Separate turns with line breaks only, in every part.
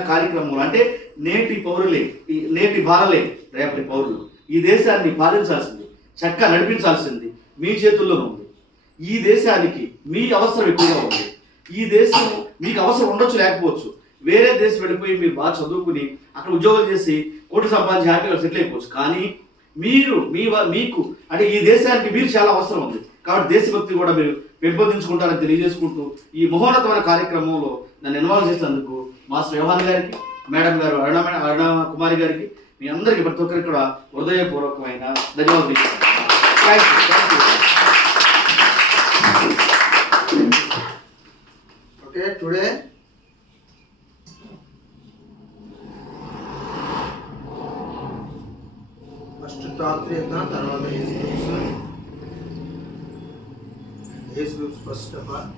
కార్యక్రమంలో అంటే నేటి పౌరులే నేటి బాలలే రేపటి పౌరులు. ఈ దేశాన్ని పాలించాల్సింది చక్కగా నడిపించాల్సింది మీ చేతుల్లో ఉంది. ఈ దేశానికి మీ అవసరం ఎక్కువగా ఉంది. ఈ దేశం మీకు అవసరం ఉండొచ్చు లేకపోవచ్చు. వేరే దేశం వెళ్ళిపోయి మీరు బాగా చదువుకుని అక్కడ ఉద్యోగం చేసి కోటి సంపాదించి హ్యాపీగా సెటిల్ అయిపోవచ్చు. కానీ మీరు మీ వ- మీకు అంటే ఈ దేశానికి మీరు చాలా అవసరం ఉంది. కాబట్టి దేశభక్తి కూడా మీరు పెంపొందించుకుంటారని తెలియజేసుకుంటూ ఈ మహోన్నతమైన కార్యక్రమంలో నన్ను ఇన్వాల్వ్ చేసినందుకు మాస్టర్ యోహాన్ గారికి మేడం గారు అరుణ అరుణ కుమారి గారికి మీ అందరికీ ప్రతి ఒక్కరికి కూడా హృదయపూర్వకమైన ధన్యవాదాలు
okay today first top three ఇద్దాం తర్వాత age groups age groups first of all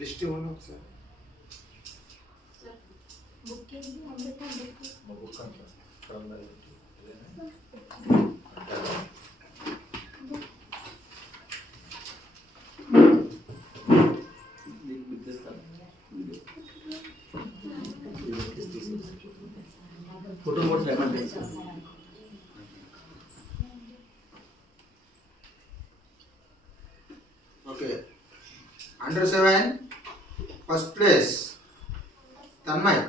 list ఇవ్వండి ఒకసారి.
ఫోటో కూడా
second okay under seven first
place Tanmay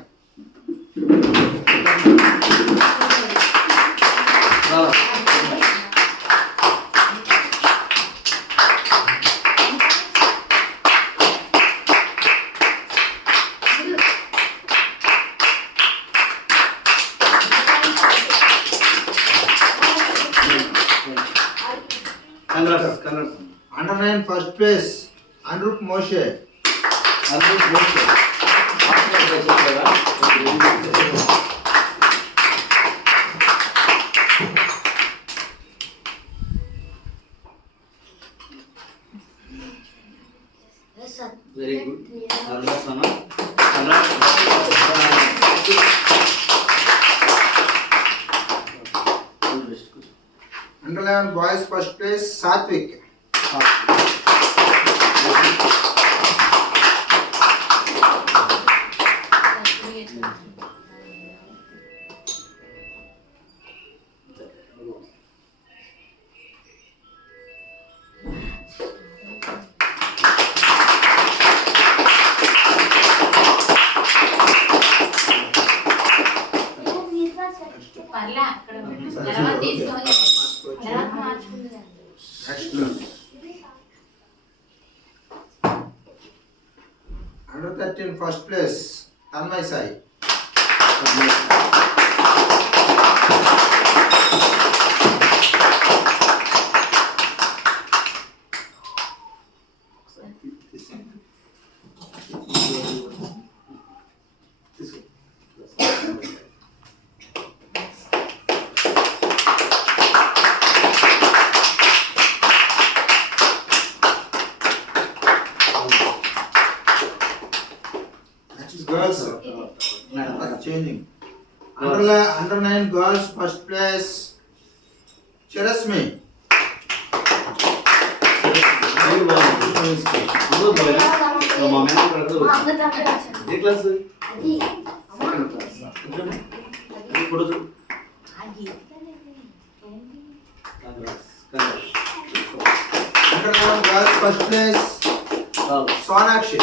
under nine first place Anurup Moshe.
అందరూ okay
under eleven boys first place Satvik
Parle అక్కడ తర్వాత తీసుకొని మార్చుకుందాం
next
under thirteen first place Tanmay Sai second class అది photo చూడు congrats congrats
under eleven girls first place Sonakshi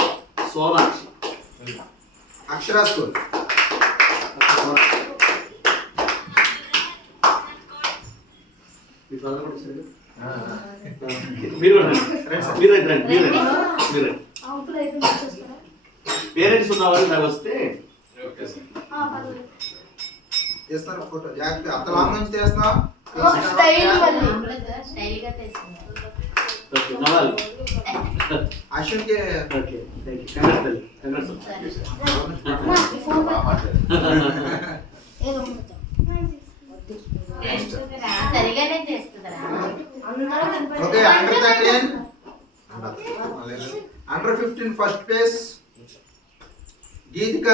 Sonakshi
Akshara school
మీ father కూడా వచ్చారు మీరు. మీరు రండి, మీరు. మీరు. పేరెంట్స్ ఉన్న వాళ్ళు నాకు వస్తే
తీస్తాను ఫోటో. జాగ్రత్త. అంత లాంగ్ నుంచి
తీసుకున్నాం
ఓకే నవ్వాలి.
అశ్విన్కి
ఓకే థ్యాంక్ యూ కంగ్రాట్స్ తల్లి. కంగ్రాట్స్.
చేస్తుందిరా సరిగానే చేస్తుందిరా.
Okay under thirteen
under fifteen
first
place
Geethika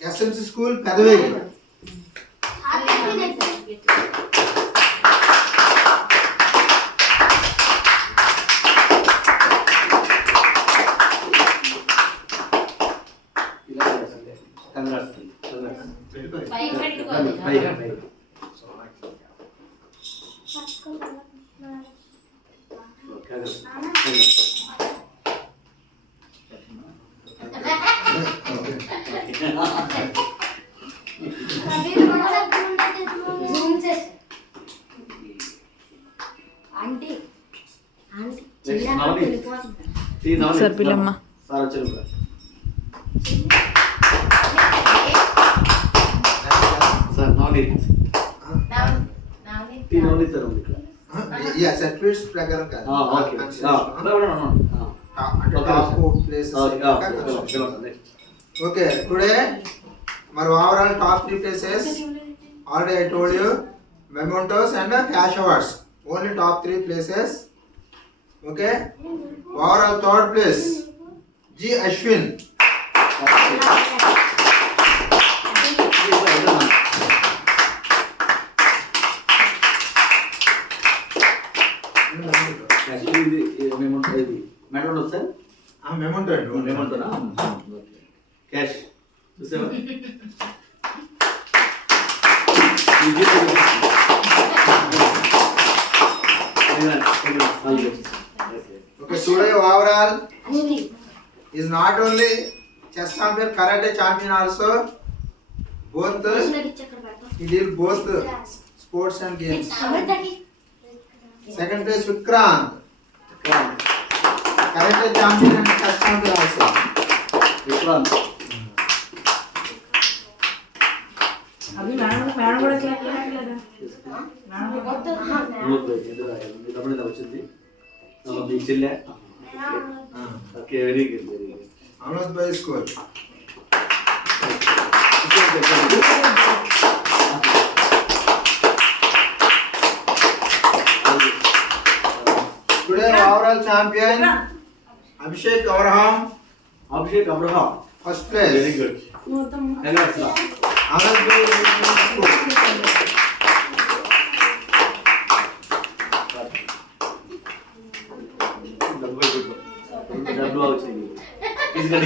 SMC
school Pedavegi
sir పిల్లమ్మ.
Sir వచ్చారు సార్
నవ- నవనీత్
ఈ నవనీత్ సార్ ఉంది ఇక్కడ
యా సర్టిఫికేట్స్ ప్రకారం కాదు
ఆ, ఓకే ఆ,
Constitution.
ఉండు, ఉండు, ఉండు. ఆ.
టాప్- అంటే
okay,
top
okay.
Places
okay, ఆ,
ఇంకా
okay, okay,
Constitution.
Okay, next.
Okay, today, మరి overall top three places, already I told
ఏమంటారా క్యాష్ చూసావా ఈ జీతం ఉంది. Congrats, congrats, all the best. Okay.
Today overall is not only chess champion, karate champion also, both, he did both sports and games. Place Vikrant,
Come,
karate champion and chess champion also.
Vikrant
అవి madam madam కూడా చేయట్లేదు
వచ్చింది మీ చెల్లె okay very good very good
Anod by score. Today overall champion Abhishek Abraham,
Abhishek Abraham
first
very
place.
Good congrats
Anod by score.
డబ్బు కొట్టుకో. డబ్బులు వచ్చింది ఫిజికల్